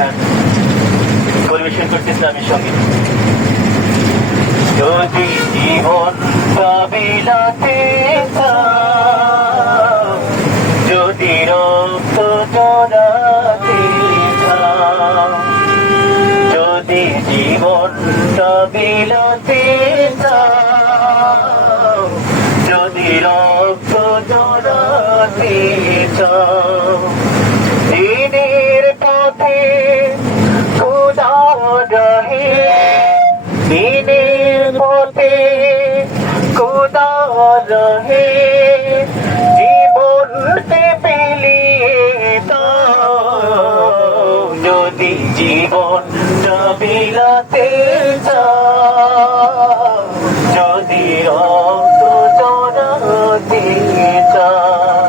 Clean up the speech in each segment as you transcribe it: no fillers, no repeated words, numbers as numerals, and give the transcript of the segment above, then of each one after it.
খান পরিবেশন করতেছে আমি সঙ্গীত। যদি জীবন বিলাতে চাও, যদি রক্ত জড়াতে চাও, যদি জীবন বিলাতে চাও, যদি রক্ত জড়াতে চাও, দিনের পথে খোদা রহে, দিনের পথে খোদা রহে, জীবনকে বিলিয়ে দাও, যদি জীবন বিলাতে চাও, যদি রক্ত জড়াতে চাও।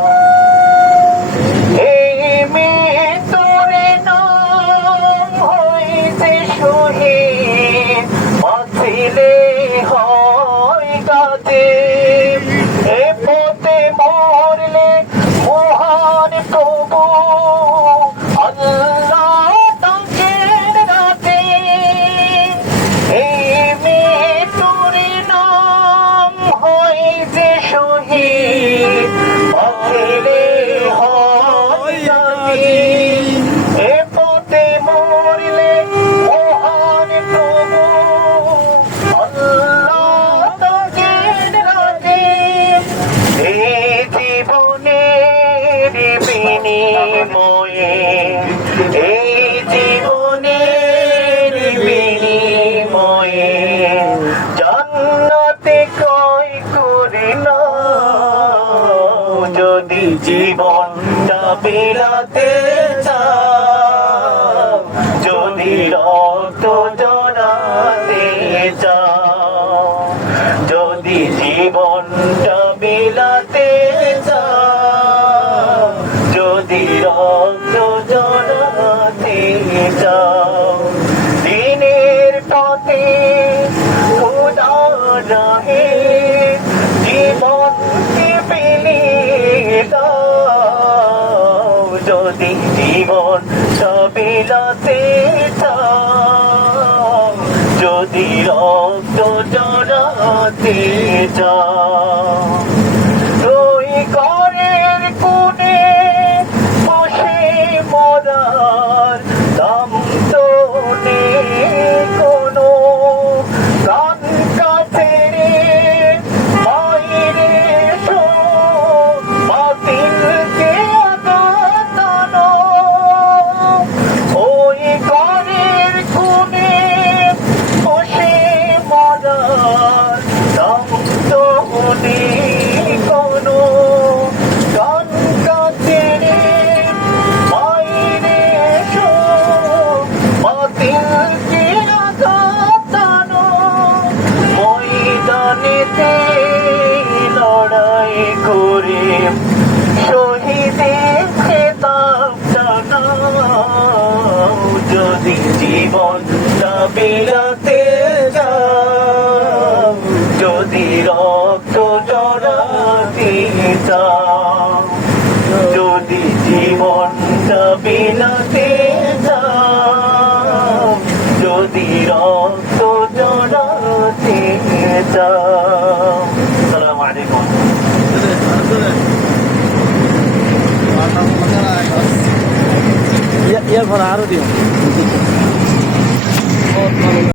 এই মৃত্যুরে নাম হইতে শহীদ, বাঁচিলে হয় কাজে, এ পথে মরলে মহান প্রভু আল্লাহ তাকের রাতে। এই মৃত্যুরে নাম হয় যে শহীদ, বাঁচিলে হয় কাজে, এ পথে মরলে মহান প্রভু আল্লাহ তাকের রাতে। এই জীবনের বিনিময়ে, এই জীবনের বিনিময়ে জান্নাতে ক্রয় করে নাও, যদি জীবনটা বিলাতে চাও, যদি রক্ত জড়াতে চাও, যদি জীবনটা বিলাতে চাও, যদি রক্ত জড়াতে চাও, দিনের পথে খোদা রহে, জীবনকে বিলিয়ে দাও, যদি জীবনটা বিলাতে চাও, যদি রক্ত জড়াতে চাও। ওই ঘরের কোণে বসে মরার দাম তো নেই কোনো, গান কাছে রে বাইরে এসো, বাতিলকে আঘাতানো। ওই ঘরের কোণে বসে মরার দাম তো নেই কোনো, গান কাছে রে বাইরে এসো, বাতিলকে আঘাতানো। ময়দানেতে লড়াই করে শহীদের খেতাব জানাও, যদি জীবনটা বিলাতে চাও, যদি রক্ত জড়াতে চাও, যদি জীবনটা বিলাতে চাও, যদি রক্ত জড়াতে চাও। আসসালামু আলাইকুম। ইয়ার ভরা আরো দিও।